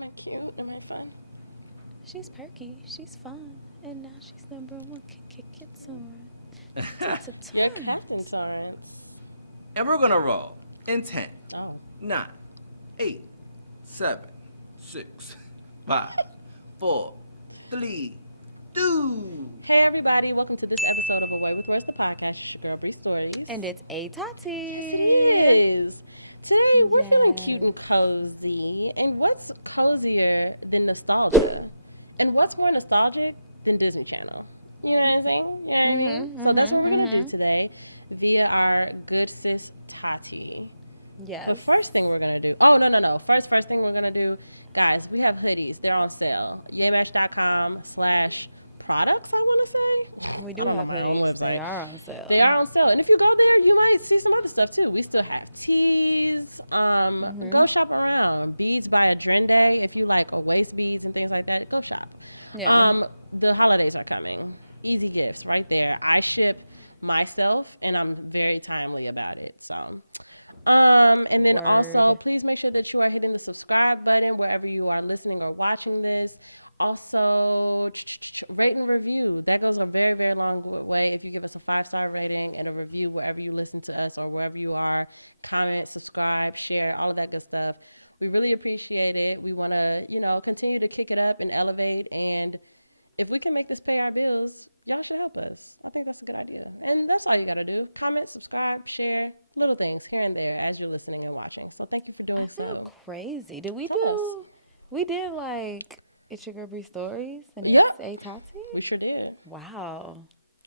Am I cute? Am I fun? She's perky. She's fun. And now she's number one. Kick it, You're Captain Torrance. And we're gonna roll in 10, Oh. 9, 8, 7, 6, 5, 4, 3, 2. Hey everybody, welcome to this episode of Away with Words, the podcast. It's your girl Bree Stories. And it's a Tati. Yes, it is. Today we're feeling cute and cozy. And what's cozier than nostalgia? And what's more nostalgic than Disney Channel? You know what I'm saying? You know what I mean? So that's what we're going to do today via our good sis Tati. Yes. But first thing we're going to do, no. First thing we're going to do, guys, we have hoodies. They're on sale. Yamesh.com/products, I want to say. I don't know my own website. They are on sale. And if you go there, you might see some other stuff too. We still have tees. Go shop around. Beads by Adrende. If you like waist beads and things like that, go shop. Yeah. The holidays are coming. Easy gifts right there. I ship myself and I'm very timely about it. So, and then also please make sure that you are hitting the subscribe button wherever you are listening or watching this. Also, rate and review. That goes a very, very long way. If you give us a 5-star rating and a review wherever you listen to us or wherever you are, comment, subscribe, share, all of that good stuff. We really appreciate it. We want to, continue to kick it up and elevate. And if we can make this pay our bills, y'all should help us. I think that's a good idea. And that's all you got to do. Comment, subscribe, share, little things here and there as you're listening and watching. So thank you for doing so. Crazy. Did we Tell us. We did It's Your Girl Bree Stories? And Yep. A Tati? We sure did. Wow.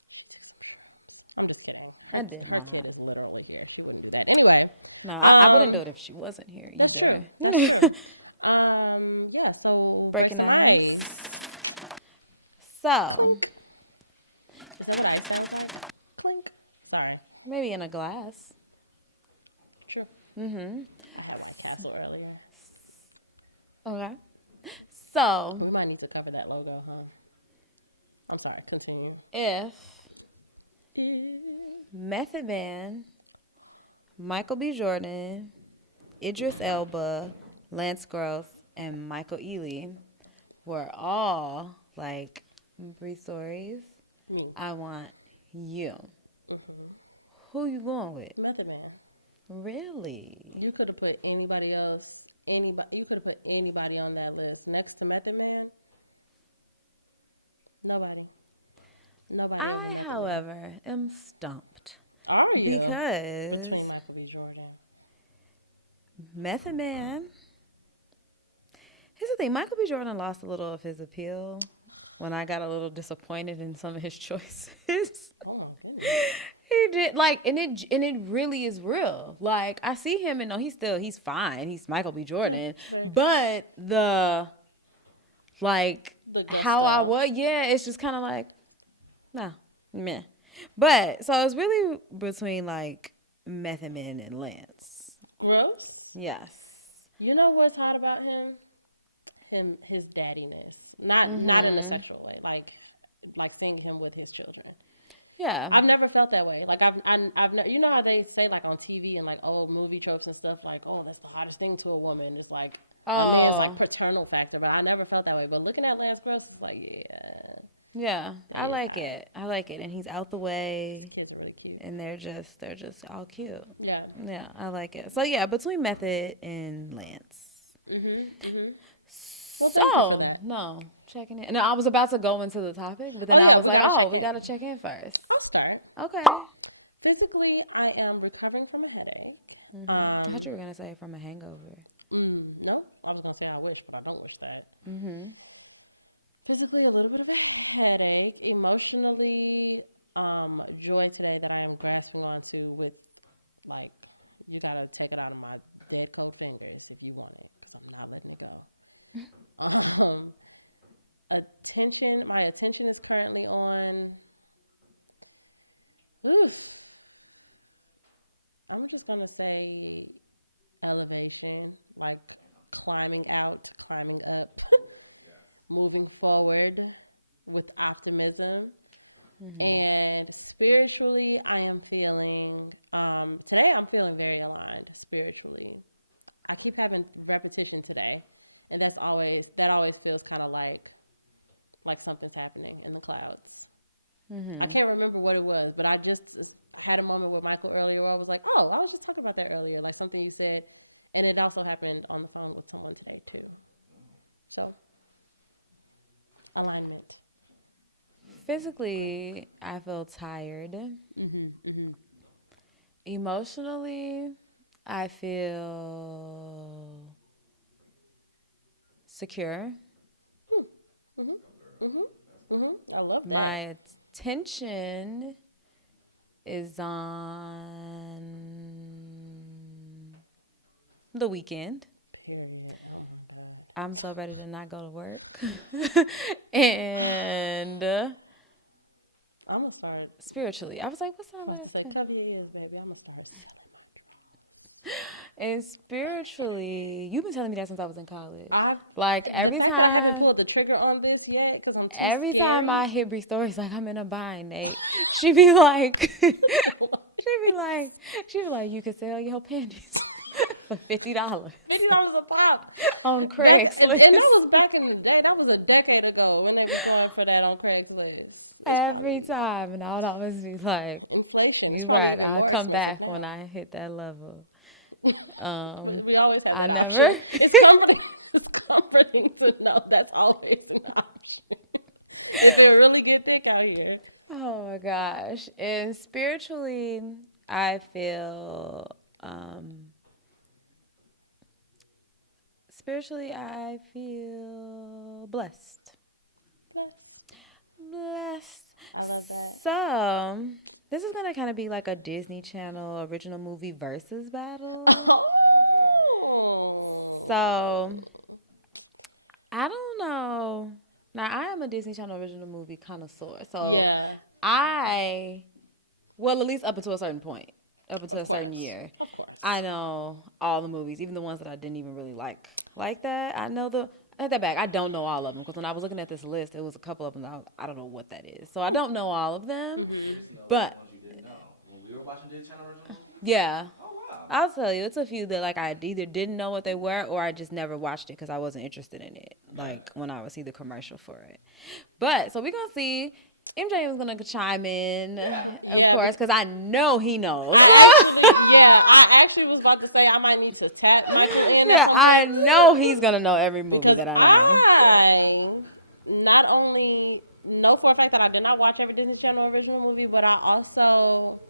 She took some shrooms. I'm just kidding. Her kid is literally here. She wouldn't do that. Anyway. No, I wouldn't do it if she wasn't here. That's true. That's true. Yeah, so break some ice. So. Clink. Is that what ice sounds like? Clink. Sorry. Maybe in a glass. True. Mm-hmm. I had White Castle earlier. Okay. So. We might need to cover that logo, huh? I'm sorry. Continue. If Method Man, Michael B. Jordan, Idris Elba, Lance Gross, and Michael Ealy were all Bree Stories, Me. I want you. Mm-hmm. Who you going with? Method Man. Really? You could have put anybody else. You could have put anybody on that list next to Method Man. Nobody over Method Man. However, am stumped. Are you? Because between Michael B. Jordan, Method Man. Here's the thing. Michael B. Jordan lost a little of his appeal when I got a little disappointed in some of his choices. Oh my goodness. He did and it really is real. I see him and he's fine. He's Michael B. Jordan. Yeah, but the gusto. how I was, it's just kind of nah, meh. But so it was really between Method Man and Lance. Gross? Yes. You know what's hot about him? His daddiness. Not in a sexual way. Like seeing him with his children. Yeah. I've never felt that way. I've never, you know how they say on TV and old movie tropes and stuff oh, that's the hottest thing to a woman. It's a man's paternal factor, but I never felt that way. But looking at Lance Gross, it's yeah. Yeah, I like hot. it. I like it, and he's out the way. His kids are really cute, and they're just all cute. Yeah, yeah, I like it. So yeah, between Method and Lance. Well, thank you for that. No, checking in. No, I was about to go into the topic. But we gotta check in. We gotta check in first. I'll start. Okay. Physically, I am recovering from a headache. I thought you were gonna say from a hangover. No, I was gonna say I wish, but I don't wish that. Physically, a little bit of a headache. Emotionally, joy today that I am grasping onto with, you gotta take it out of my dead cold fingers if you want it, because I'm not letting it go. My attention is currently on. I'm just gonna say elevation, climbing out, climbing up. Moving forward with optimism. And spiritually, I am feeling, today I'm feeling very aligned spiritually. I keep having repetition today. And that always feels kind of like something's happening in the clouds. I can't remember what it was, but I had a moment with Michael earlier where I was like, oh, I was just talking about that earlier, like something you said. And it also happened on the phone with someone today, too. So, alignment. Physically, I feel tired. Emotionally, I feel secure. I love that. My attention is on the weekend. Period. Oh my God. I'm so ready to not go to work. And I'm going to start. Spiritually, I was like, what's up? I'm about to say, cover your ears, baby. I'm going to start selling my drawers. And spiritually, you've been telling me that since I was in college. The fact that I haven't pulled the trigger on this yet because I'm too scared. Every time I hear Bree stories like I'm in a bind, Nate, she be like, you can sell your panties for $50. $50 a pop. On Craigslist. And that was back in the day. That was a decade ago when they were going for that on Craigslist. Every time, and I would always be like, inflation. It's probably even more come expensive back now. when I hit that level. But we always have that option. It's comforting. It's comforting to know that's always an option. If it really get thick out here. Oh my gosh. And spiritually, I feel blessed. I love that. So, this is going to kind of be like a Disney Channel original movie versus battle. Oh. So, I don't know. Now, I am a Disney Channel original movie connoisseur. So, yeah. at least up until a certain point. Up until a certain year. Of course. I know all the movies, even the ones that I didn't even really like that. I take that back. I don't know all of them because when I was looking at this list, it was a couple of them that I don't know what that is. So I don't know all of them. But ones you didn't know. When we were watching Disney Channel original? Yeah. Oh wow. I'll tell you, it's a few that like I either didn't know what they were or I just never watched it because I wasn't interested in it. Like when I would see the commercial for it. But so we're gonna see. MJ is gonna chime in, of course, because I know he knows. I actually was about to say I might need to tap Michael in at some point. I know he's gonna know every movie because that I not only know for a fact that I did not watch every Disney Channel original movie, but I also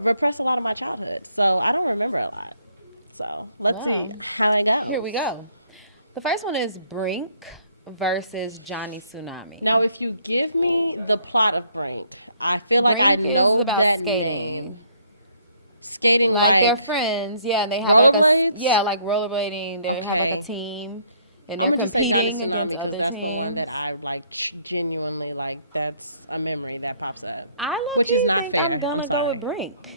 repressed a lot of my childhood, so I don't remember a lot. So let's see how it goes. Here we go. The first one is Brink versus Johnny Tsunami. Now, if you give me the plot of Brink, I feel like I know that name. Skating like they're friends, yeah. They have rollerblades. Like rollerblading. They have like a team. And I'm gonna just say Johnny Tsunami because that's the one that I like genuinely like. That's a memory that pops up, which is not fair. I'm sorry. Go with Brink.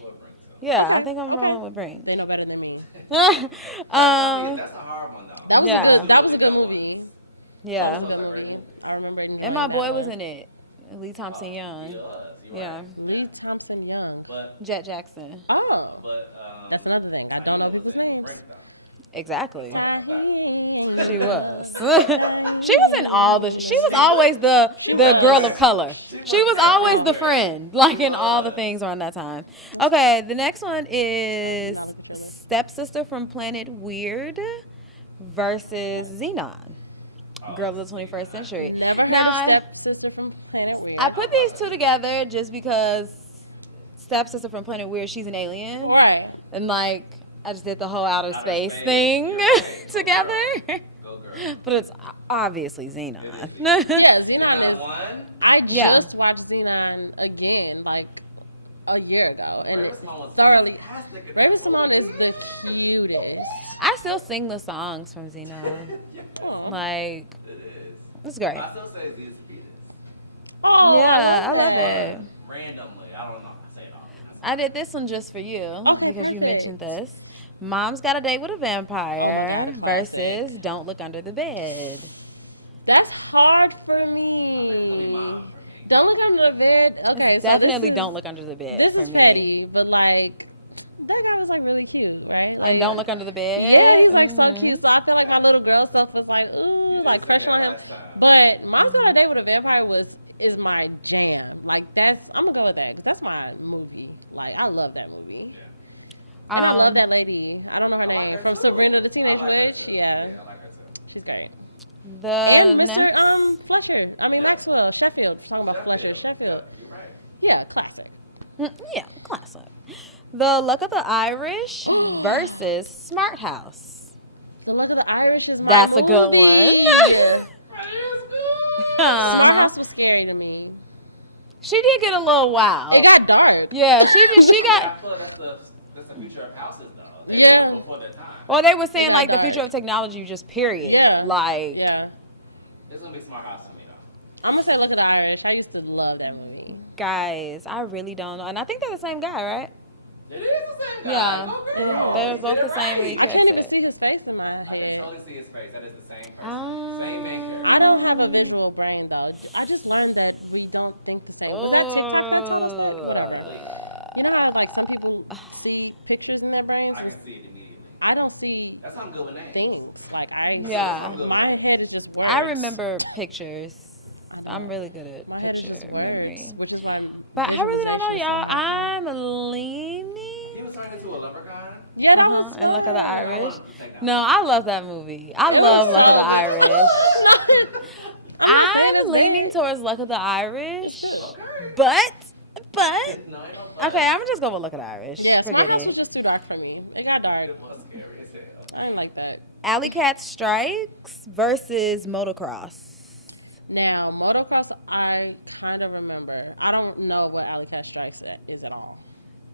Yeah, okay. I think I'm going with Brink. They know better than me. That's a hard one though. That was a good movie. Yeah, that was a good movie. I remember enjoying that one. And my boy was in it. Lee Thompson Young. He was. Yeah. Lee Thompson Young. Jet Jackson. Oh. That's another thing. I don't know people's names. Exactly. She was. She was in all the. She was always the girl of color. She was always the friend, like in all the things around that time. Okay, the next one is Stepsister from Planet Weird versus Xenon. Girl of the 21st Century. Never heard of Stepsister from Planet Weird. I put these two together just because Stepsister from Planet Weird, she's an alien. Right. And like, I just did the whole outer space thing together. Go girl. But it's obviously Xenon. Yeah, Xenon is. I just watched Xenon again, like a year ago, and it's thoroughly. Raven-Symoné is the cutest. I still sing the songs from Xenon. Like, it is. It's great. I still say Xenon Speed. Oh, yeah, I love that. Randomly, I don't know. I say it all. I did this one just for you. Okay, perfect. You mentioned this. Mom's Got a Date with a Vampire. Oh my God, a classic. Versus Don't Look Under the Bed. That's hard for me. Don't Look Under the Bed. Okay, so this is Don't Look Under the Bed. This is petty, but like, that guy was like really cute, right? Like don't look under the bed. Yeah, he's like so cute. So I feel like my little girl self was like, ooh, like crushing on him. But Mom's Got a Date with a Vampire is my jam. Like I'm gonna go with that because that's my movie. Like I love that movie. Yeah. And I love that lady. I don't know her name. From Sabrina the Teenage Witch. Yeah. I like her too. She's great. And Mr. Fletcher. I mean Maxwell Sheffield. We're talking about Fletcher Sheffield. Yeah, classic. Yeah, classic. The Luck of the Irish versus Smart House. The Luck of the Irish is my movie. It is good. Smart House was scary to me. She did get a little wild. It got dark. Yeah, she got. That's the future of houses, though. Yeah. Before their time. Well, they were saying like dark. The future of technology, just period. Yeah. Like. Yeah. It's gonna be Smart House for me, though. I'm gonna say Look at the Irish. I used to love that movie. Guys, I really don't know, and I think they're the same guy, right? It is the same guy. Yeah. Go girl. It is. They're both the same. I can't even see his face in my head. I can totally see his face. That is the same person. Same main character. I don't have a visual brain though. I just learned that we don't think the same. Was that TikTok that taught us that? Whatever. You know how like some people see pictures in their brains? I can see it immediately. I don't see That's how I'm good with names. things. Like Yeah. My head is just words. I remember pictures. I know. I'm really good at my head is just words, memory. which is why But visualization is so hard I'm for me. leaning. He was turned into a leprechaun. Yeah, that was Look at the fun. Irish. No, I love that movie. It was so good. I'm not saying it's leaning bad. towards Luck of the Irish. It's good. Okay. But No, okay, I'm just going with Luck of the Irish. Yeah, Smart House was just too dark for me. It got dark. It was scary as hell. I didn't like that. Alley Cat Strikes versus Motocross. Now, Motocross, I kind of remember. I don't know what Alley Cat Strikes is at all.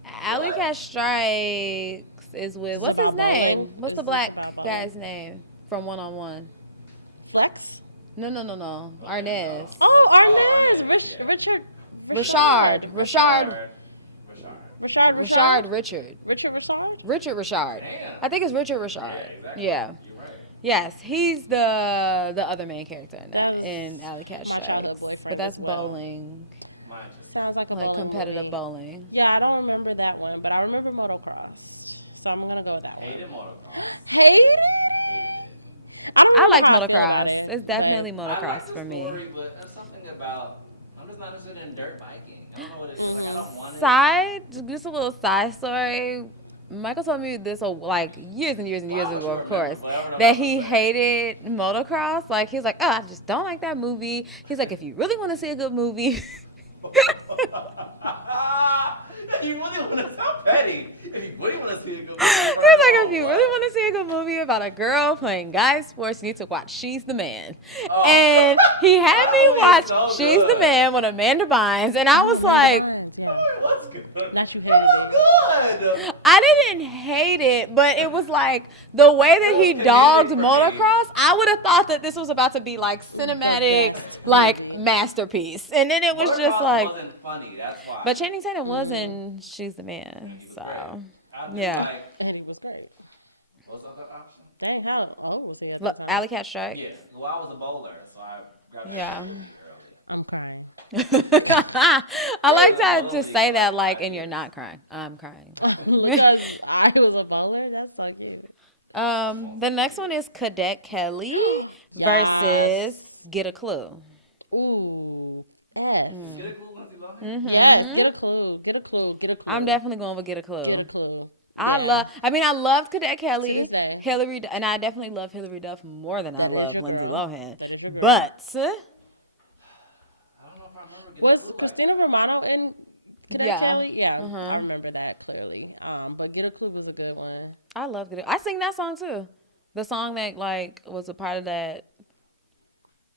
Alley Cat Strikes is with. Is What's about his name? bowling? What's Is the this black about bowling? guy's name from One on One? Flex? No. Arnez. Oh, Arnez. Richard. Richard. Damn. I think it's Richard Richard. Yeah, exactly. Yeah. You're right. Yes, he's the other main character That was in Alley Cat my Strikes. childhood boyfriend But that's as well. Bowling, Mine just. Sounds like a bowling competitive movie. bowling. Yeah, I don't remember that one, but I remember Motocross. So I'm going to go with that Hated one. motocross. Hated it? I don't remember how I feel about it. It's definitely but I motocross like the for me. story, but there's something about. I'm just not interested in dirt biking. I don't know what it is. Like, I don't want it. Just a little side story. Michael told me this like years and years and years ago, of course, that he hated motocross. Like he was like, oh, I just don't like that movie. He's like, if you really want to see a good movie. You really want to sound petty. If you really want to see a good movie, He's like, if you really want to see a good movie about a girl playing guy sports, you need to watch She's the Man. Oh. And he had me watch She's the Man with Amanda Bynes, and I was like, Bynes, yeah. it was good. Not you hated it. Good. I didn't hate it, but it was like the way that he dogged motocross. I would have thought that this was about to be like cinematic, best like movie. Masterpiece, and then it was just Motocross like. wasn't funny. That's why. But Channing Tatum was in She's the Man. And he was So. great. I do Yeah. like. And he was great. What's the other option? Dang, how old was he at that Look, time? Alley Cat Strike. Yes. Well, I was a bowler, so I grabbed that Yeah. movie early. I'm crying. I like that to say that like, and you're not crying. I'm crying. Because I was a bowler? That's so cute. The next one is Cadet Kelly Yes. versus Get a Clue. Ooh. F. Get a clue once you love him? Yes, get a clue. Get a clue. Get a clue. I'm definitely going with Get a Clue. Get a clue. I love Cadet Kelly To this day. Hillary, and I definitely love Hillary Duff more than That I is love your girl. Lindsay Lohan. That is your girl. But I don't know if I remember Get a Was Clue like Christina that. Romano in Cadet Yeah. Kelly? Yeah, I remember that clearly. But Get a Clue was a good one. I love Get a I sing that song too. The song that like was a part of that.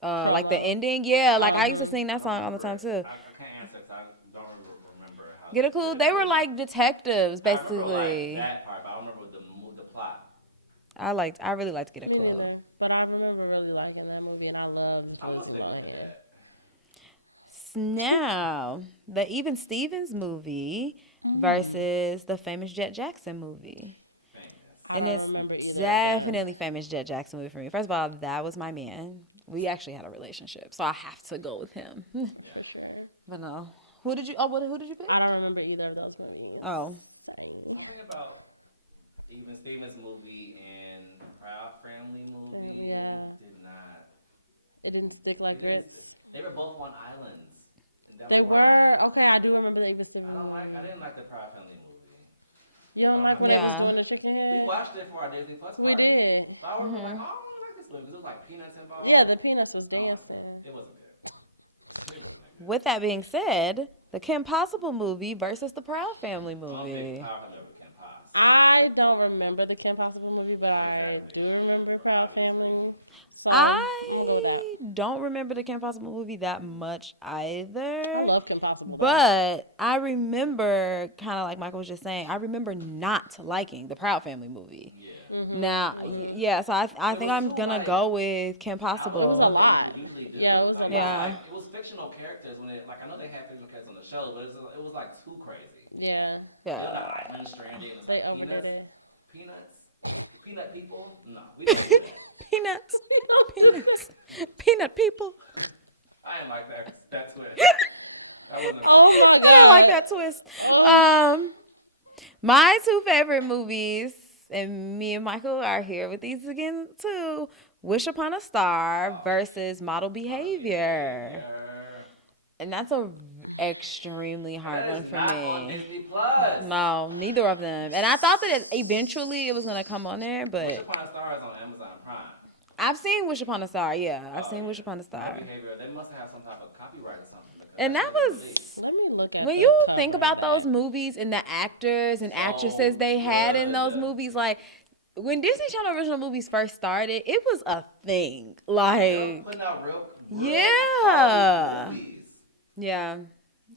Like the Promo. ending, yeah. Like I used to sing that song all the time too. I can't answer because I don't remember how. Get a Clue. They were like detectives, I remember basically. like that part, but I don't remember the plot. I really liked Get a Me Clue. neither. But I remember really liking that movie, and I loved I was Lizzie thinking Lohan. that. Now, the Even Stevens movie versus the Famous Jet Jackson movie. Famous. I And don't it's remember either of them. Definitely Famous Jet Jackson movie for me. First of all, that was my man. We actually had a relationship, so I have to go with him. For sure. But no. Who did you pick? I don't remember either of those movies. Oh. Sorry. Something about even Steven's movie and Proud Family movie. Yeah. Did not. It didn't stick like grits. They were both on islands. They were? Okay, I do remember the Even Steven movie. I didn't like the Proud Family movie. You don't like when they was doing the chicken head? We watched it for our Disney Plus party. We did. So I was like, oh, I don't like this movie. Because it was like Peanuts involved. Yeah, the Peanuts was dancing. It wasn't good. With that being said, the Kim Possible movie versus the Proud Family movie. I don't remember the Kim Possible movie, but I do remember Proud Family. So I'm gonna go with that. I don't remember the Kim Possible movie that much either. I love Kim Possible though. But I remember, kind of like Michael was just saying, I remember not liking the Proud Family movie. Yeah. Mm-hmm. Now, yeah, so I think I'm gonna go with Kim Possible. It was a lot. Yeah, it was a lot. Like, it was fictional characters when it, like, I know they had fictional characters on the show, but it was like too crazy. Yeah. They're on an island stranded. They overdid it. Peanuts? Peanut people? No, we don't do that. Peanuts. We don't do this. Peanut people. I didn't like that twist. That wasn't Oh my God. I like that twist. Oh. My two favorite movies, and me and Michael are here with these again too. Wish Upon a Star versus Model Behavior. And that's a extremely hard one for me. That is not on Disney Plus. No, neither of them. And I thought that eventually it was gonna come on there, but Wish Upon a Star is on Amazon Prime. I've seen Wish Upon a Star. Yeah, I've seen Wish Upon a Star. Model Behavior. They must have some type of copyright or something. And that was. Let me look at when the you cover think about those movies and the actors and actresses they had in those movies, like. When Disney Channel original movies first started, it was a thing. Like, they were putting out real movies. Yeah.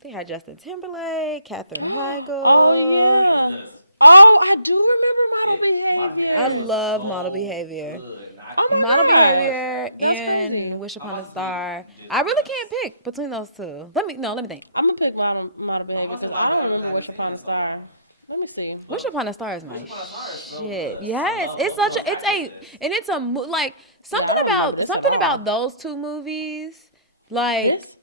They had Justin Timberlake, Catherine Michael. Oh, yeah. Oh, I do remember Model Behavior. I love Model Behavior. Oh, my God. That's crazy. Wish Upon a Star. I really can't pick between those two. Let me think. I'm going to pick Model Behavior because I don't remember Wish Upon a Star. Let me see. Wish Upon a Star is my shit. Yes, it's such a like something about those two movies. Like this.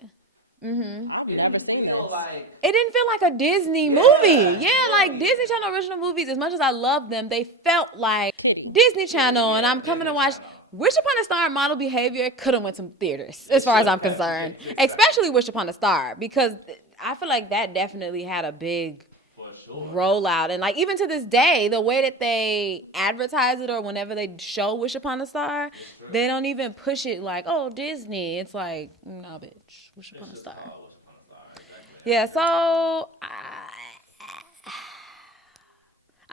I've never seen this. It didn't feel like a Disney movie. Yeah, like Disney Channel original movies. As much as I love them, they felt like Disney Channel. And I'm coming to watch Wish Upon a Star and Model Behavior. Could have went to theaters, as far as I'm concerned. Especially Wish Upon a Star, because I feel like that definitely had a big. For sure. Rollout. And like even to this day, the way that they advertise it or whenever they show Wish Upon a Star, they don't even push it like, oh, Disney. It's like, no, bitch. Wish Upon a Star. Wish Upon a Star. Exactly. Yeah, so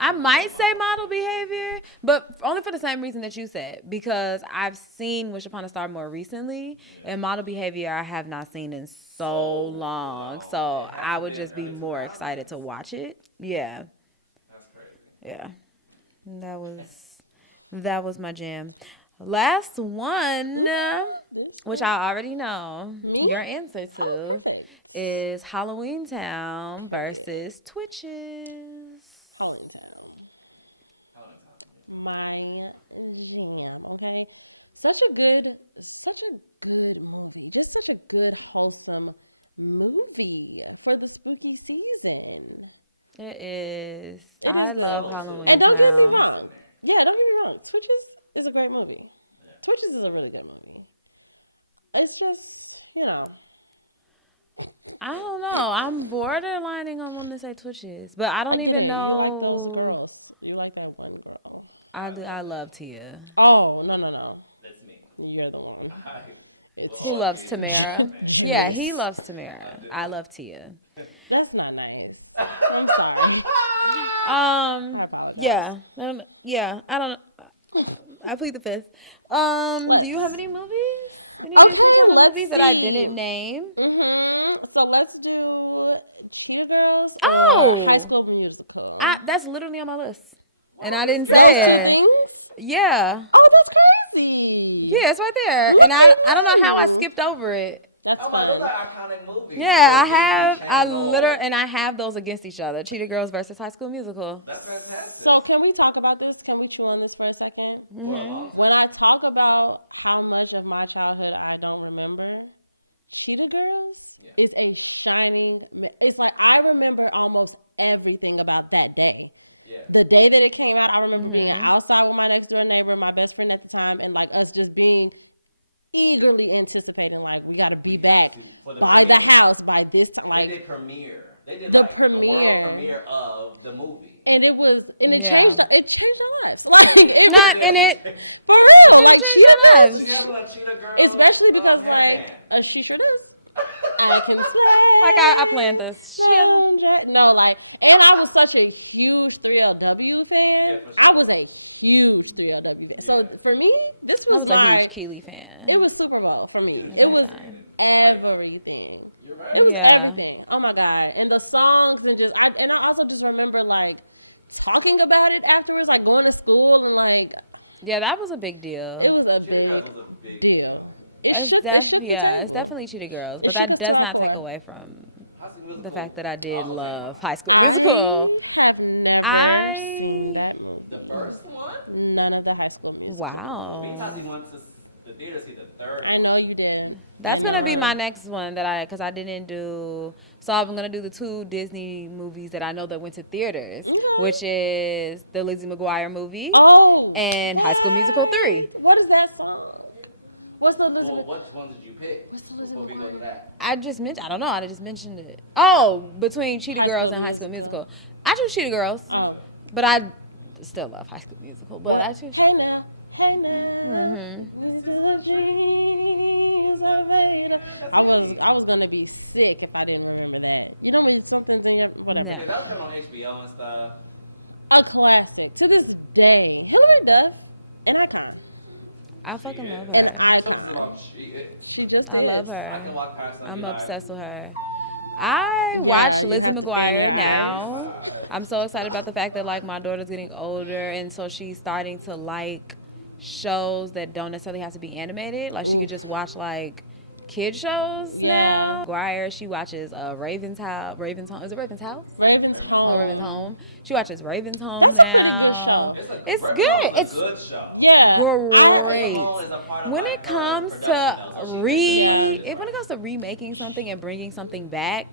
I might say Model Behavior, but only for the same reason that you said, because I've seen Wish Upon a Star more recently, and Model Behavior I have not seen in so long. So I would just be more excited to watch it. Yeah. That's crazy. Yeah. That was my jam. Last one, which I already know your answer to. Oh, perfect. Is Halloween Town versus Twitches. Halloween Town. My jam, okay? Such a good movie. Just such a good, wholesome movie for the spooky season. It is. It is good. And don't get me wrong. Yeah, don't get me wrong. Twitches is a great movie. Yeah. Twitches is a really good movie. It's just, I don't know. I'm borderlining on wanting to say Twitches, but I don't I get even it. know. You like those girls. You like that one girl. I love Tia. Oh, no. That's me. You're the one. He loves Tamara. Yeah, he loves Tamara. I love Tia. That's not nice. I'm sorry. I apologize. Yeah. I don't know. I plead the fifth. Do you have any movies? Okay, let's see. That I didn't name. So let's do Cheetah Girls or High School Musical. That's literally on my list. And I didn't say those two things? Yeah. Oh, that's crazy. Yeah, it's right there. Look and at I don't know how I skipped over it. That's fun. Those are iconic movies. Yeah, I have those against each other. Cheetah Girls versus High School Musical. That's fantastic. So can we talk about this? Can we chew on this for a second? Mm-hmm. When I talk about how much of my childhood I don't remember, Cheetah Girls is a shining. It's like I remember almost everything about that day. Yeah. The day that it came out, I remember being outside with my next door neighbor, my best friend at the time, and like us just being eagerly anticipating, like, we got to be back by the house by this time. Like, they did premiere. They did the like premiere. The world premiere of the movie. And it changed our lives. Like, it for real. Like, Cheetah Girls. Especially because, like, she sure does. I can slay. Like, I planned this. No, like, and I was such a huge 3LW fan. Yeah, sure. I was a huge 3LW fan. So for me, this was my. Keely fan. It was Super Bowl for me. It was everything. You're right. It was everything. Oh my God. And the songs and I also just remember like talking about it afterwards, like going to school and like. Yeah, that was a big deal. It was a big deal. It shook the table. It's definitely Cheetah Girls. It shook us to our core. Take away from the fact that I did love High School Musical. I have never seen that movie. The first one? None of the High School Musical. Wow. Minkus went to the theater to see the third. I know you did. That's gonna be my next one because I didn't do. So I'm gonna do the 2 Disney movies that I know that went to theaters, which is the Lizzie McGuire movie. Oh, and High School Musical 3. What is that song? What's the Lizzie? Which one did you pick? What's the Lizzie McGuire? I don't know. I just mentioned it. Oh, between Cheetah Girls and High School Musical. I choose Cheetah Girls. Oh, but I still love High School Musical. But what? Hey now. These are the dreams I made. I was gonna be sick if I didn't remember that. You know when something's in your whatever. Yeah, that was on HBO and stuff. A classic to this day. Hilary Duff, an icon. I fucking love her. An icon. She just is. I can walk past her. I'm obsessed with her. I watch Lizzie McGuire now. I'm so excited about the fact that like my daughter's getting older, and so she's starting to like shows that don't necessarily have to be animated. Like she can just watch like kid shows. Yeah. McGuire, she watches Raven's House. Raven's Home. Is it Raven's House? Raven's Home. She watches Raven's Home. That's a pretty good show. It's good. It's a good show. Yeah. When it comes to remaking something and bringing something back,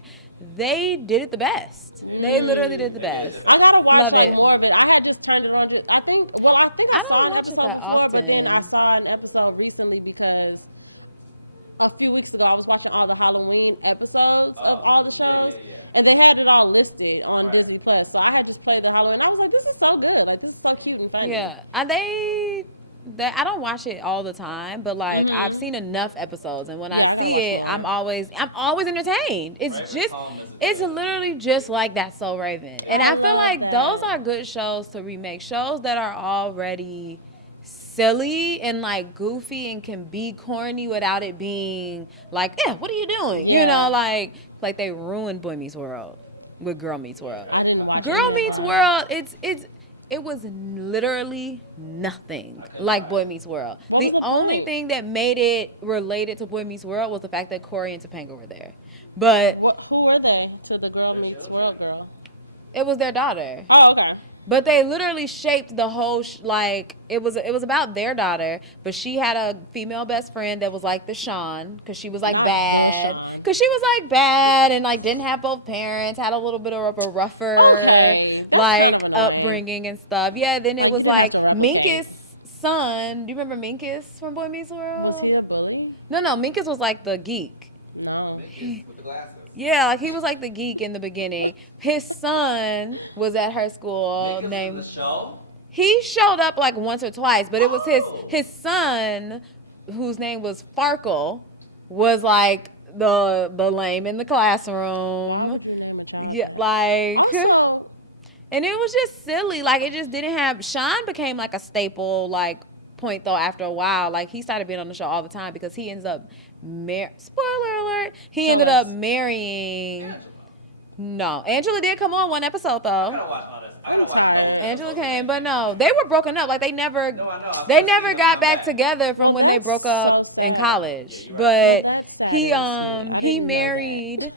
they did it the best. They literally did the best. I gotta watch more of it. I had just turned it on. I think I saw an episode before, but then I saw an episode recently because a few weeks ago I was watching all the Halloween episodes of all the shows, and they had it all listed on Disney Plus. So I had just played the Halloween. I was like, this is so good. Like this is so cute and funny. Yeah, I don't watch it all the time, but like I've seen enough episodes, and when I see it, I'm always entertained. It's literally just like That's So Raven, and I feel like those are good shows to remake. Shows that are already silly and like goofy and can be corny without it being like, what are you doing? Yeah. You know, like they ruined Boy Meets World with Girl Meets World. I didn't watch Girl Meets World. It was literally nothing like Boy Meets World. What was the point? The only thing that made it related to Boy Meets World was the fact that Corey and Topanga were there. But who were they to the Girl Meets World girl? It was their daughter. Oh, okay. But they literally shaped the whole it was about their daughter, but she had a female best friend that was like the Sean, because she was like bad. Not the Sean. Because she was like bad and like didn't have both parents, had a little bit of a rougher. Okay, that's kind of annoying. Upbringing and stuff. Yeah, then it was you didn't have to replicate. Minkus' son. Do you remember Minkus from Boy Meets World? Was he a bully? No, Minkus was like the geek. No. Minkus with the glasses. Yeah, like he was like the geek in the beginning. His son was at her school. Minkus in the show? He showed up like once or twice, but it was his son, whose name was Farkle, was like the lame in the classroom. Why would you name a child that? Like also, and it was just silly. Like it just didn't have. Sean became like a staple like point though after a while. Like he started being on the show all the time because he ends up. Spoiler alert! He ended up marrying. Angela. No, Angela did come on one episode though. I gotta watch honest. I'm tired. Angela came, but no, they were broken up. Like they never. No, I know. They never got back together from when they broke up in college. Yeah, but that saddens me. I didn't know that. He married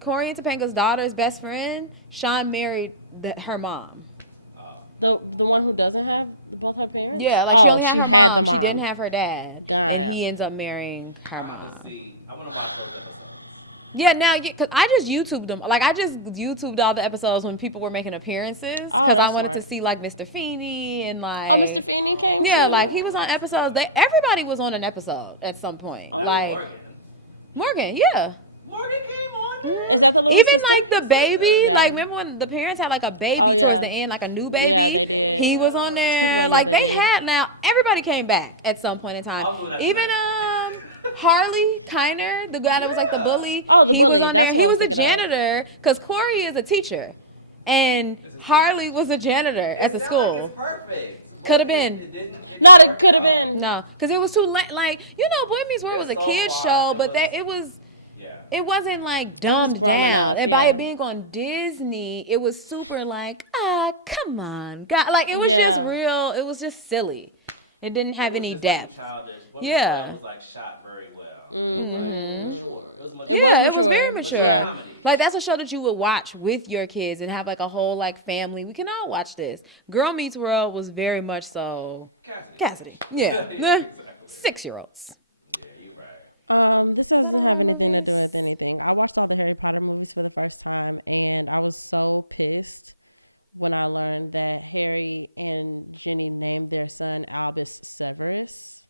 Corey and Topanga's daughter's best friend. Sean married her mom. The one who doesn't have both her parents? Yeah, like she had the mom. She didn't have her dad. Got and he ends up marrying her mom. I want to watch those episodes. Yeah, now, because I just YouTubed them. Like, I just YouTubed all the episodes when people were making appearances. Because I wanted to see, like, Mr. Feeney and, like... Oh, Mr. Feeney came too? Yeah, like, he was on episodes. Everybody was on an episode at some point. Oh, like Morgan, yeah. Morgan came on there? Is that the little Even, sister? like, the baby. Yeah. Like, remember when the parents had, like, a baby towards the end, like, a new baby? Yeah, they did. He was on there. Like, they had... Now, everybody came back at some point in time. Even, Harley Kiner, the guy that was like the bully. Oh, the bully. That's what he I was the janitor because Corey is a teacher, and Harley was a janitor at the school. Like it's perfect. Could have been. It could have been. No, because it was too late. Like Boy Meets World was a kids show, but it was. Yeah. It wasn't like dumbed down. Enough, and by it being on Disney, it was super like, come on, God. Like it was just real. It was just silly. It didn't have any depth. Childish. It was like shot very well. Mm-hmm. It was like mature. It was mature. It was very mature. Yeah. Like that's a show that you would watch with your kids and have like a whole like family. We can all watch this. Girl Meets World was very much so Cassidy. Yeah. Exactly. 6-year-olds. Yeah, you're right. This doesn't have anything to do with anything. I watched all the Harry Potter movies for the first time and I was so pissed when I learned that Harry and Ginny named their son Albus Severus.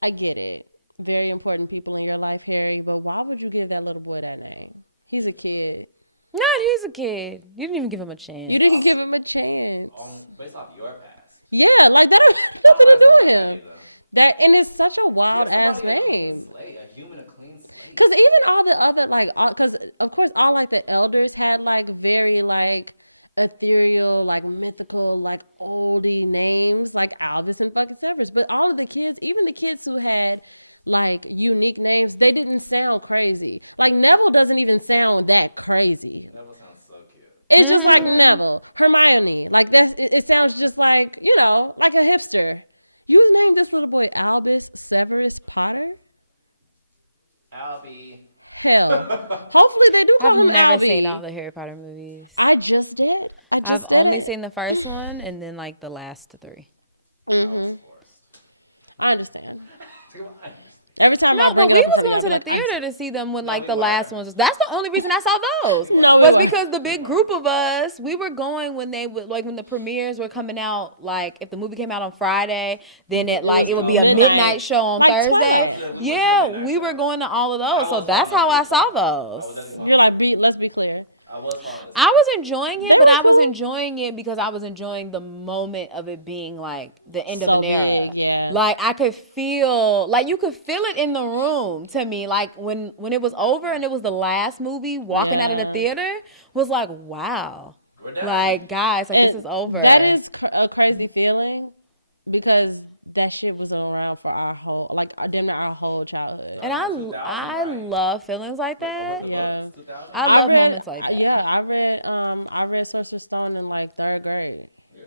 I get it. Very important people in your life, Harry, but why would you give that little boy that name? He's a kid. He's a kid. You didn't even give him a chance. You didn't give him a chance. Based off your past. Yeah, like that has nothing to do with him. And it's such a wild ass name. A human a clean slate. Because even all the other because of course all like the elders had like very like ethereal, like mythical, like oldie names like Albus and fucking Severus. But all of the kids, even the kids who had like unique names, they didn't sound crazy. Like Neville doesn't even sound that crazy. Neville sounds so cute. It's just like Neville, Hermione. Like it sounds just like, like a hipster. You named this little boy Albus Severus Potter? Albie. Hell. Hopefully they do call him Albie. Seen all the Harry Potter movies. I just did. I've only seen the first one and then like the last 3. Mm-hmm. I understand. Every time I bring it up in front of you, I'll be like, theater to see them when like the last ones. That's the only reason I saw those. No, we weren't. Because the big group of us, we were going when they would when the premieres were coming out. Like if the movie came out on Friday, then it would be a midnight show on Thursday. Twilight. Yeah, we were going to all of those, so that's how I saw those. You're like, let's be clear. I was enjoying it, but I was enjoying it because I was enjoying the moment of it being like the end of an era. So big, yeah. Like I could feel, like you could feel it in the room to me. Like when it was over and it was the last movie, walking out of the theater was like, wow. Like guys, this is over. That is a crazy feeling because that shit was around for our whole, damn near our whole childhood. And I love feelings like that. Yeah. I read Sorcerer's Stone in like 3rd grade. Yeah.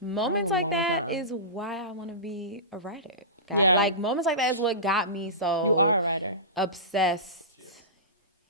Moments like that is why I want to be a writer. Yeah. Like moments like that is what got me so. You are a writer. Obsessed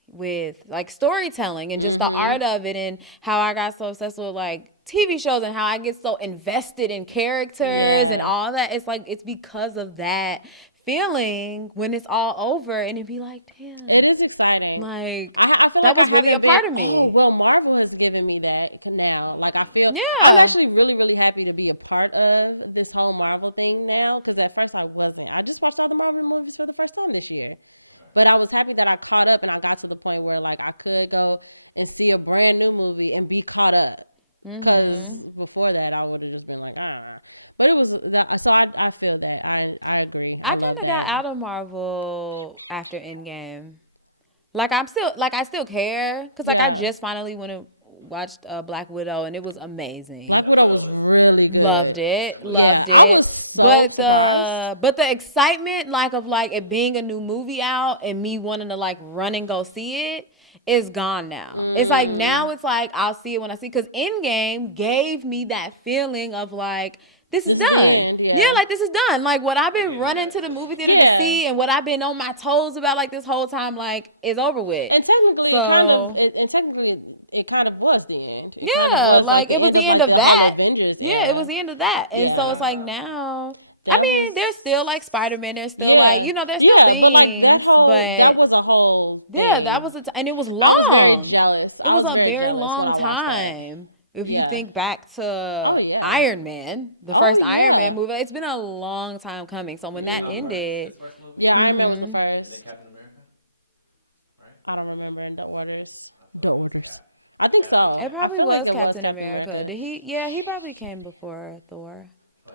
with like storytelling and just the art of it and how I got so obsessed with like TV shows and how I get so invested in characters and all that. It's like it's because of that feeling when it's all over and it'd be like, damn. It is exciting. Like I feel like I haven't been. Oh well, Marvel has given me that now. Like I feel I'm actually really really happy to be a part of this whole Marvel thing now because at first I wasn't. I just watched all the Marvel movies for the first time this year. But I was happy that I caught up and I got to the point where like I could go and see a brand new movie and be caught up. Because before that, I would have just been like, But it was that. So I feel that. I agree. I love that. I got out of Marvel after Endgame. Like I still care because I just finally went and watched Black Widow and it was amazing. Black Widow was really good. Loved it. I was so surprised. But the excitement of it being a new movie out and me wanting to run and go see it. Is gone now. It's like now it's like I'll see it when I see it. Because Endgame gave me that feeling of this is done. The end, yeah, this is done. What I've been running to the movie theater to see and what I've been on my toes about this whole time is over with. And technically it kind of was the end. It kind of was the end of the whole Avengers era. Yeah, it was the end of that. And so it's now there's still like Spider-Man. There's still like, you know, there's still but like that was a whole thing. Yeah, that was and it was long. I was very jealous. I was very jealous when I watched that. If you think back to Iron Man, the first Iron Man movie, it's been a long time coming. So when that ended, Iron Man was the first. Captain America, right? I don't remember in the orders. I think so. I feel like it was Captain America. He probably came before Thor. I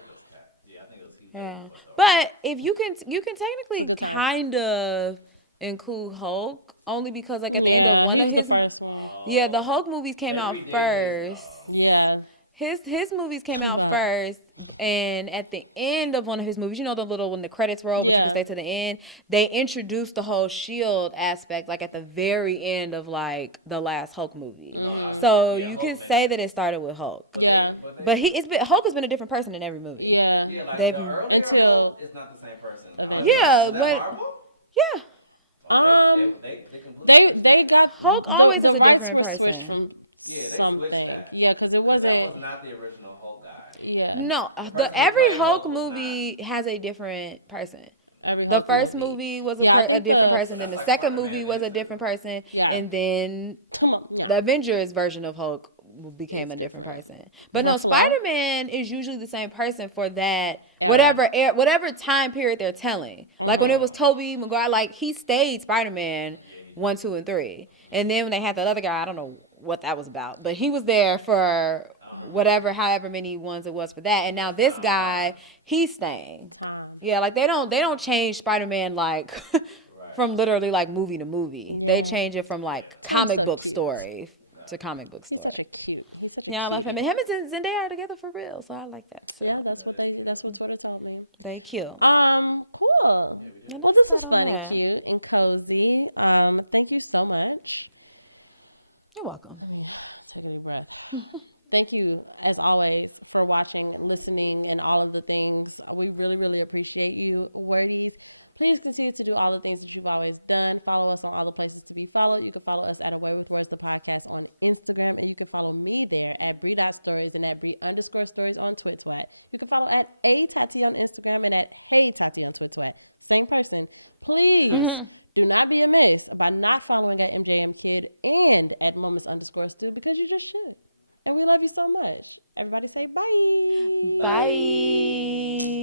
think it was he. Yeah. But if you can technically kind of include Hulk only because like at the end of he was the first one. Yeah, the Hulk movies came out first. Yeah. His movies came out first, and at the end of one of his movies, you know, when the credits roll, which stay to the end, they introduced the whole SHIELD aspect, like at the very end of like the last Hulk movie. Mm-hmm. So you can say that it started with Hulk. But Hulk has been a different person in every movie. Yeah, like the earlier Hulk is not the same person. Avengers. Yeah, was that Marvel? Yeah. They got Hulk the rights were switched from something. Yeah, because it wasn't. That was not the original Hulk guy. Yeah. No, every Hulk movie has a different person. Every Hulk movie. The first movie was a different person, and the second movie was a different person. Yeah. And then the Avengers version of Hulk became a different person. But no, Spider-Man is usually the same person for that whatever time period they're telling. Like when it was Tobey Maguire, like he stayed Spider-Man 1, 2, and 3, and then when they had that other guy, I don't know what that was about, but he was there for however many ones it was for that, and now this guy, he's staying time. Yeah, like they don't change Spider-Man like from literally like movie to movie. Yeah. They change it from like comic book story to comic book story. He's such a cute. I love him. And him and Zendaya are together for real, so I like that. Yeah, that's what Twitter told me. They cute. Cool. Well, this was fun and cute and cozy. Thank you so much. You're welcome. Let me take a deep breath. Thank you, as always, for watching, listening, and all of the things. We really, really appreciate you, Wordies. Please continue to do all the things that you've always done. Follow us on all the places to be followed. You can follow us at Away with Words, the podcast on Instagram, and you can follow me there at Bree.stories and at Bree_stories on Twitwat. You can follow at A_Tati on Instagram and at Hey Tati on Twitwat. Same person. Please. Do not be amiss by not following at MJM Kid and at moments_stu because you just should. And we love you so much. Everybody say bye. Bye.